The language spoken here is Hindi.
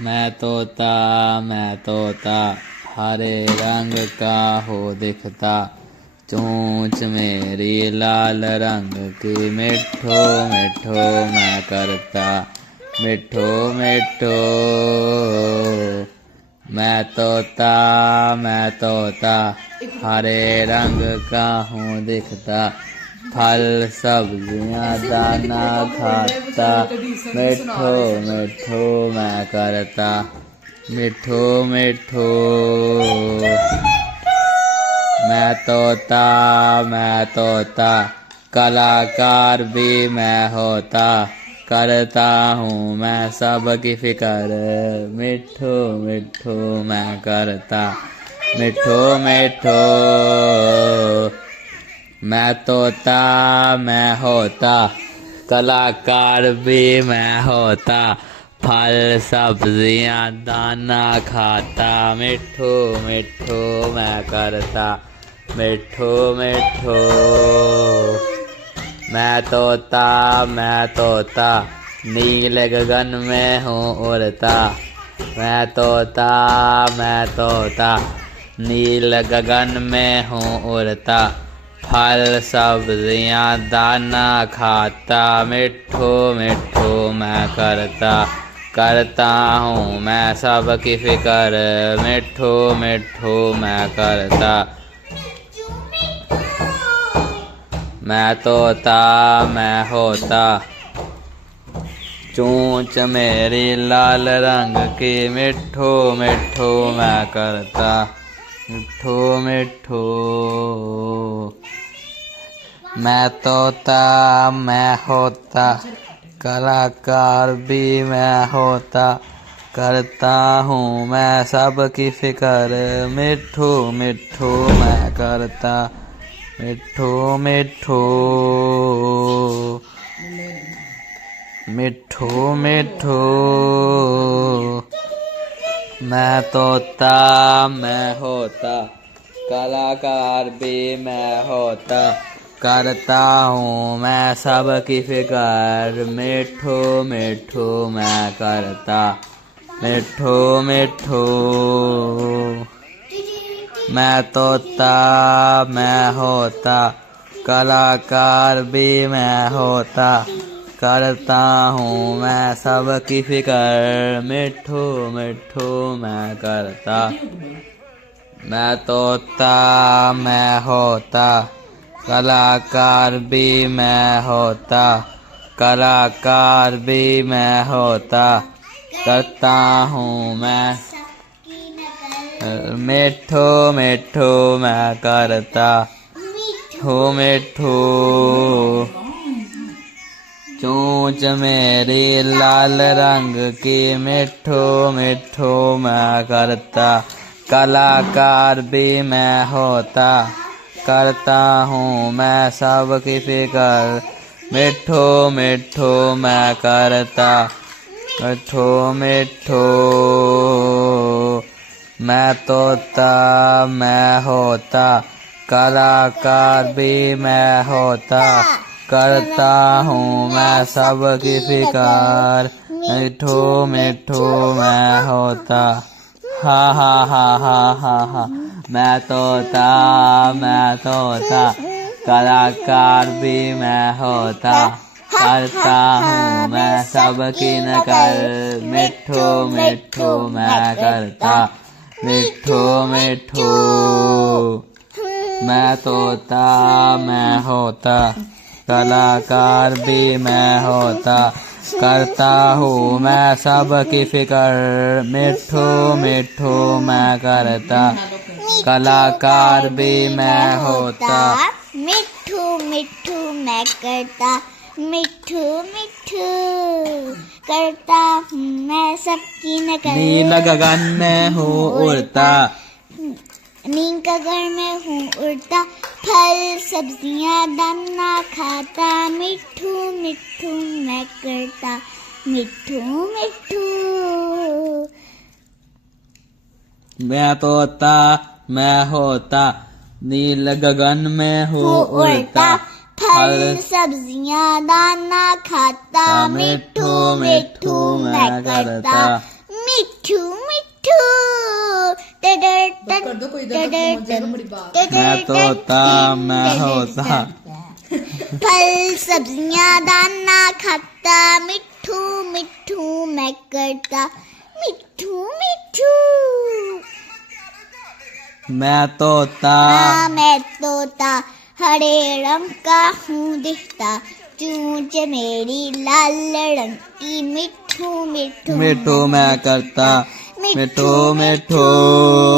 मैं तोता हरे रंग का हो दिखता। चोंच मेरी लाल रंग की मिठो मिठो मैं करता। मिठो मिठो मैं तोता हरे रंग का हूँ दिखता। फल सब्जियाँ दाना खाता। मिठो मिठो मैं करता। मिठो मिठो मैं तोता कलाकार भी मैं होता। करता हूँ मैं सबकी फिकर। मिठो मिठो मैं करता। मिठो मिठो मैं तोता मैं होता। कलाकार भी मैं होता। फल सब्जियाँ दाना खाता। मिठो मिठो मैं करता। मिठो मिठो मैं तोता नील गगन में हूँ उड़ता। मैं तोता नील गगन में हूँ उड़ता। फल सब्जियाँ दाना खाता। मिठो मिठो मैं करता हूँ मैं सबकी फिकर। मिठो मिठो मैं करता। मैं तोता मैं होता। चोंच मेरी लाल रंग की मिठो मिठो मैं करता। मिठो मिठो मैं तोता मैं होता। कलाकार भी मैं होता। करता हूँ मैं सबकी फिकर। मिठो मिठो मैं करता। मिठो मिठो मिठो मिठो मैं तोता मैं होता। कलाकार भी मैं होता। करता हूँ मैं सबकी फिकर। मिठो मिठो मैं करता। मिठो मिठो मैं तोता मैं होता। कलाकार भी मैं होता। करता हूँ मैं सबकी फिकर। मिठो मिठो मैं करता। मैं तोता मैं होता। कलाकार भी मैं होता। कलाकार भी मैं होता। करता हूँ मैं मिठो मिठो मैं करता। मिठो मिठो चोंच मेरी लाल रंग की मिठो मिठो मैं करता। कलाकार भी मैं होता। करता हूँ मैं सबकी फिकर। मिठो मिठो मैं करता। मिठो मिठो मैं तोता मैं होता। कलाकार भी मैं होता। करता हूँ मैं सबकी फिकर। मिठो मिठो मैं होता। हा हा हा हा हा हा मैं तोता कलाकार भी मैं होता। करता हूँ मैं सबकी नकल। मिठो मिठो मैं करता। मिठो मिठो मैं तोता मैं होता। कलाकार भी मैं होता। करता हूँ मैं सबकी फिकर। मिठो मिठो मैं करता। कलाकार भी मैं होता। मिठू मिठू मैं करता। मिठू मिठू करता हूँ मैं सबकी नकल। नील गगन में हूँ उड़ता। नील गगन में हूँ उड़ता। फल सब्जियाँ दाना खाता। मिठू मिठू मैं करता। मिठू मिठू मैं तोता मैं होता। नील गगन में हूँ उड़ता। फल सब्जियाँ दाना खाता। मिठू मिठू मैं करता। मिठू मिठू कर दो कोई इधर तक पहुंच जाएगा बड़ी बात। मैं तोता मैं होता फल सब्जियां दाना खाता मिठू मिठू मैं करता मिठू मिठू मैं तोता हाँ मैं तोता हरे रंग का हूँ दिखता चूंच मेरी लाल रंग की मिठू मिठू मिठू मैं करता मिठू मिठू मिठू